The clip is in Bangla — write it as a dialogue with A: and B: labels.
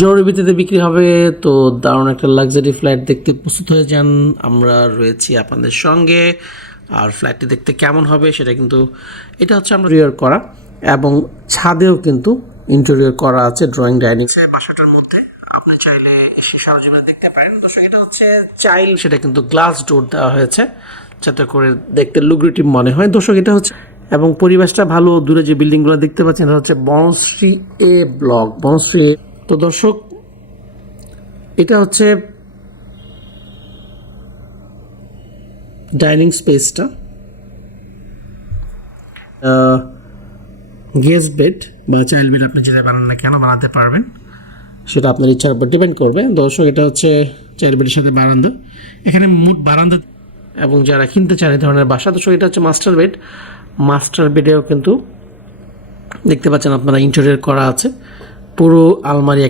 A: জরুরি ভিত্তিতে বিক্রি হবে, তো দারুণ একটা লাক্সারি ফ্ল্যাট দেখতে প্রস্তুত হয়ে যান। আমরা রয়েছি আপনাদের সঙ্গে। আর ফ্ল্যাটটি দেখতে কেমন হবে সেটা কিন্তু এটা হচ্ছে আমরা রিয়ার করা, এবং ছাদেও কিন্তু ইন্টেরিয়র করা আছে ড্রয়িং ডাইনিং বাসাটার মধ্যে আপনি চাইলে এসে সরজীবনে দেখতে পারেন। দর্শক, এটা হচ্ছে চাইল, সেটা কিন্তু গ্লাস ডোর দেওয়া হয়েছে, যাতে করে দেখতে লুগ্রেটিভ মনে হয়। দর্শক, এটা হচ্ছে, এবং পরিবেশটা ভালো। দূরে যে বিল্ডিংগুলো দেখতে পাচ্ছেন, এটা হচ্ছে বনশ্রী এ ব্লক। বনশ্রী। তো দর্শক, এটা হচ্ছে ডাইনিং স্পেসটা। গেস্ট বেড বা চাইল্ড বেড আপনি যেটা বানান না কেন বানাতে পারবেন, সেটা আপনার ইচ্ছার উপর ডিপেন্ড করবে। দর্শক, এটা হচ্ছে চাইল্ড বেডের সাথে বারান্দা। এখানে মোট বারান্দা এবং যারা কিনতে চান এই ধরনের বাসা, দর্শক, এটা হচ্ছে মাস্টার বেড মাস্টার বেডেও কিন্তু দেখতে পাচ্ছেন আপনারা ইন্টেরিয়র করা আছে। পুরো আলমারি